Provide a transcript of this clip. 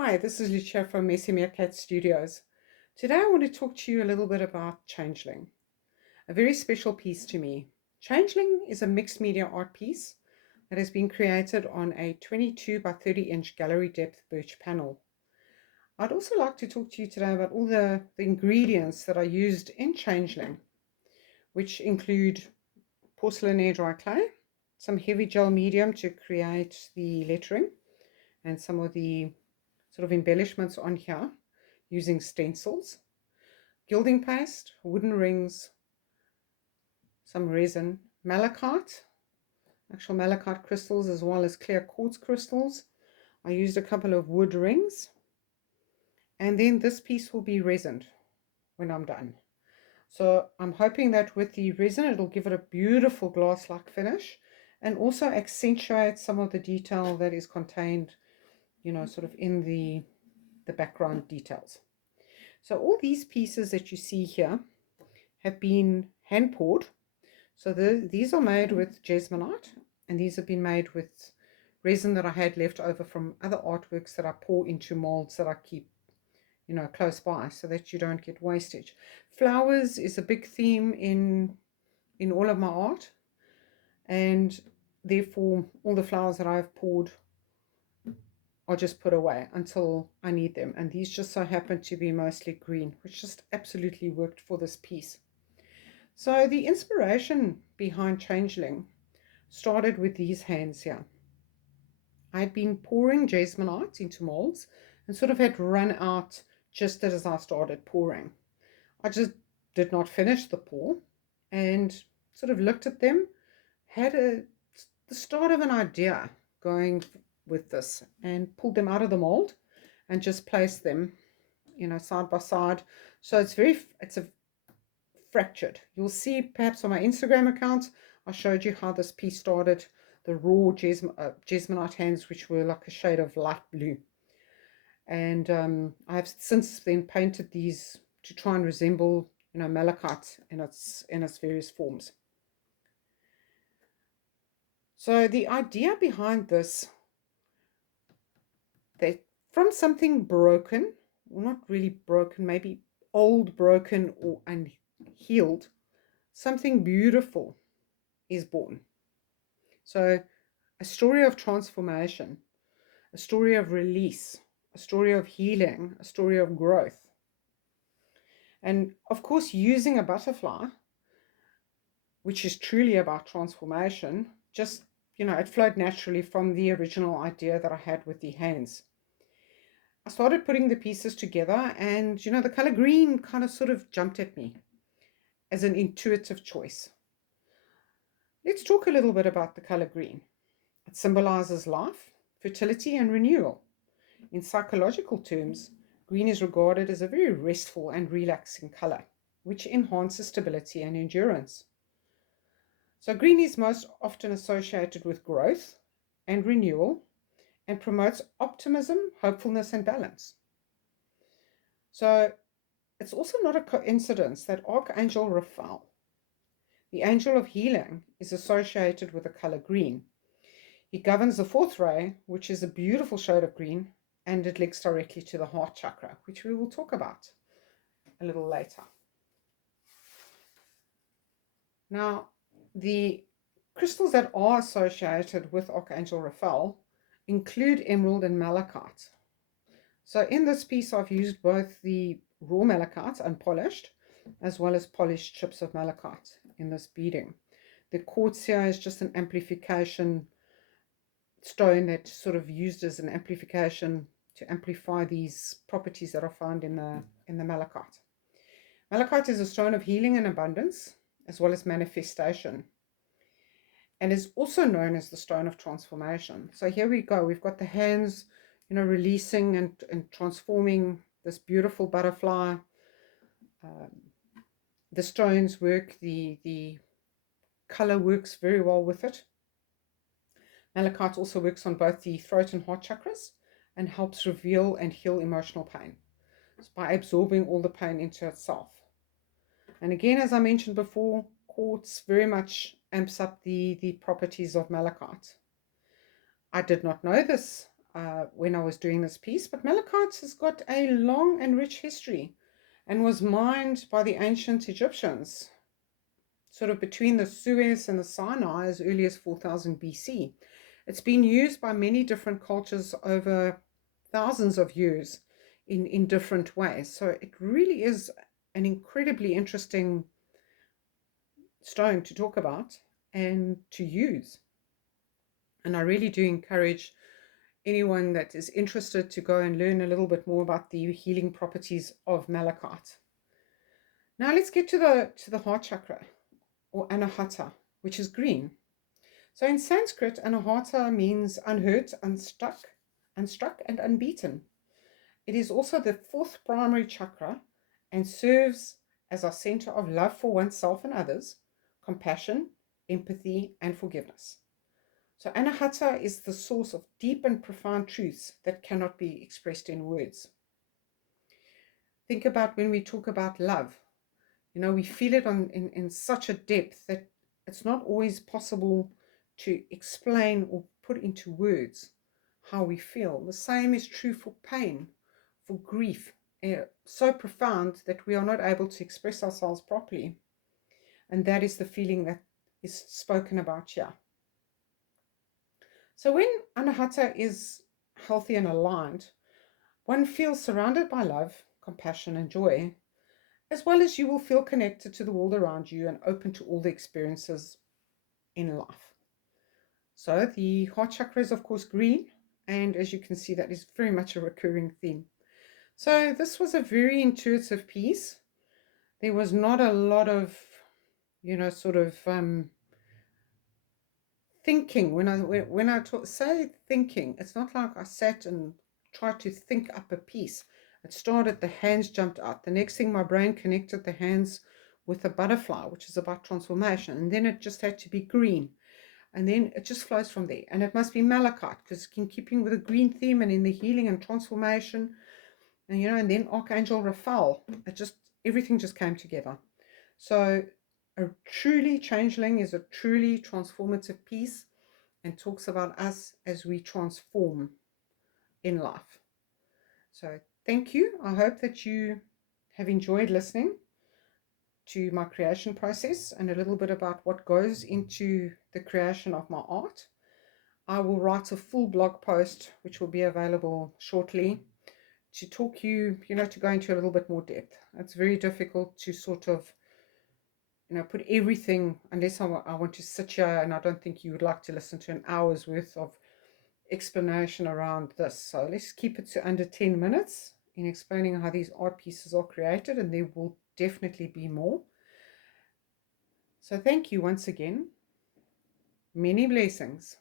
Hi, this is Lucia from Messy Meerkat Studios. Today I want to talk to you a little bit about Changeling, a very special piece to me. Changeling is a mixed media art piece that has been created on a 22 by 30-inch gallery depth birch panel. I'd also like to talk to you today about all the ingredients that are used in Changeling, which include porcelain air dry clay, some heavy gel medium to create the lettering, and some of the sort of embellishments on here using stencils, gilding paste, wooden rings, some resin, malachite, actual malachite crystals as well as clear quartz crystals. I used a couple of wood rings, and then this piece will be resined when I'm done. So I'm hoping that with the resin it'll give it a beautiful glass-like finish and also accentuate some of the detail that is contained, sort of in the background details. So all these pieces that you see here have been hand poured. So these are made with jasmonite, and these have been made with resin that I had left over from other artworks that I pour into molds that I keep, close by so that you don't get wastage. Flowers is a big theme in all of my art, and therefore all the flowers that I've poured I'll just put away until I need them. And these just so happen to be mostly green, which just absolutely worked for this piece. So the inspiration behind Changeling started with these hands here. I had been pouring jasmonite into molds and sort of had run out just as I started pouring. I just did not finish the pour and sort of looked at them, had the start of an idea going with this, and pulled them out of the mold and just placed them, side by side. So it's a fractured. You'll see perhaps on my Instagram account, I showed you how this piece started, the raw jasmonite hands, which were like a shade of light blue. And I've since then painted these to try and resemble, malachite in its various forms. So the idea behind this, that from something broken, or not really broken, maybe old, broken, or unhealed, something beautiful is born. So a story of transformation, a story of release, a story of healing, a story of growth. And of course, using a butterfly, which is truly about transformation, just, it flowed naturally from the original idea that I had with the hands. I started putting the pieces together, and the color green kind of sort of jumped at me as an intuitive choice. Let's talk a little bit about the color green. It symbolizes life, fertility, and renewal. In psychological terms, green is regarded as a very restful and relaxing color, which enhances stability and endurance. So green is most often associated with growth and renewal, and promotes optimism, hopefulness, and balance. So it's also not a coincidence that Archangel Raphael, the angel of healing, is associated with the color green. He governs the fourth ray, which is a beautiful shade of green, and it links directly to the heart chakra, which we will talk about a little later. Now, the crystals that are associated with Archangel Raphael include emerald and malachite. So in this piece, I've used both the raw malachite, unpolished, as well as polished chips of malachite in this beading. The quartz here is just an amplification stone that's sort of used as an amplification to amplify these properties that are found in the malachite. Malachite is a stone of healing and abundance, as well as manifestation, and is also known as the stone of transformation. So here we go. We've got the hands, releasing and transforming this beautiful butterfly. The stones work, the color works very well with it. Malachite also works on both the throat and heart chakras and helps reveal and heal emotional pain by absorbing all the pain into itself. And again, as I mentioned before, quartz very much amps up the properties of malachite. I did not know this when I was doing this piece, but malachite has got a long and rich history and was mined by the ancient Egyptians, sort of between the Suez and the Sinai as early as 4000 BC. It's been used by many different cultures over thousands of years in different ways. So it really is an incredibly interesting stone to talk about and to use. And I really do encourage anyone that is interested to go and learn a little bit more about the healing properties of malachite. Now let's get to the heart chakra, or anahata, which is green. So in Sanskrit, anahata means unhurt, unstruck, and unbeaten. It is also the fourth primary chakra and serves as our center of love for oneself and others, compassion, empathy, and forgiveness. So anahata is the source of deep and profound truths that cannot be expressed in words. Think about when we talk about love. You know, we feel it in such a depth that it's not always possible to explain or put into words how we feel. The same is true for pain, for grief, so profound that we are not able to express ourselves properly. And that is the feeling that is spoken about here. So when anahata is healthy and aligned, one feels surrounded by love, compassion, and joy, as well as you will feel connected to the world around you and open to all the experiences in life. So the heart chakra is, of course, green, and as you can see, that is very much a recurring theme. So this was a very intuitive piece. There was not a lot of, sort of thinking. When I say thinking, it's not like I sat and tried to think up a piece. It started, the hands jumped out. The next thing, my brain connected the hands with a butterfly, which is about transformation. And then it just had to be green. And then it just flows from there. And it must be malachite, because in keeping with the green theme and in the healing and transformation, and then Archangel Raphael, everything just came together. So a truly changeling is a truly transformative piece and talks about us as we transform in life. So thank you. I hope that you have enjoyed listening to my creation process and a little bit about what goes into the creation of my art. I will write a full blog post, which will be available shortly, to talk to go into a little bit more depth. It's very difficult to sort of, put everything, unless I want to sit here, and I don't think you would like to listen to an hour's worth of explanation around this. So let's keep it to under 10 minutes in explaining how these art pieces are created, and there will definitely be more. So thank you once again. Many blessings.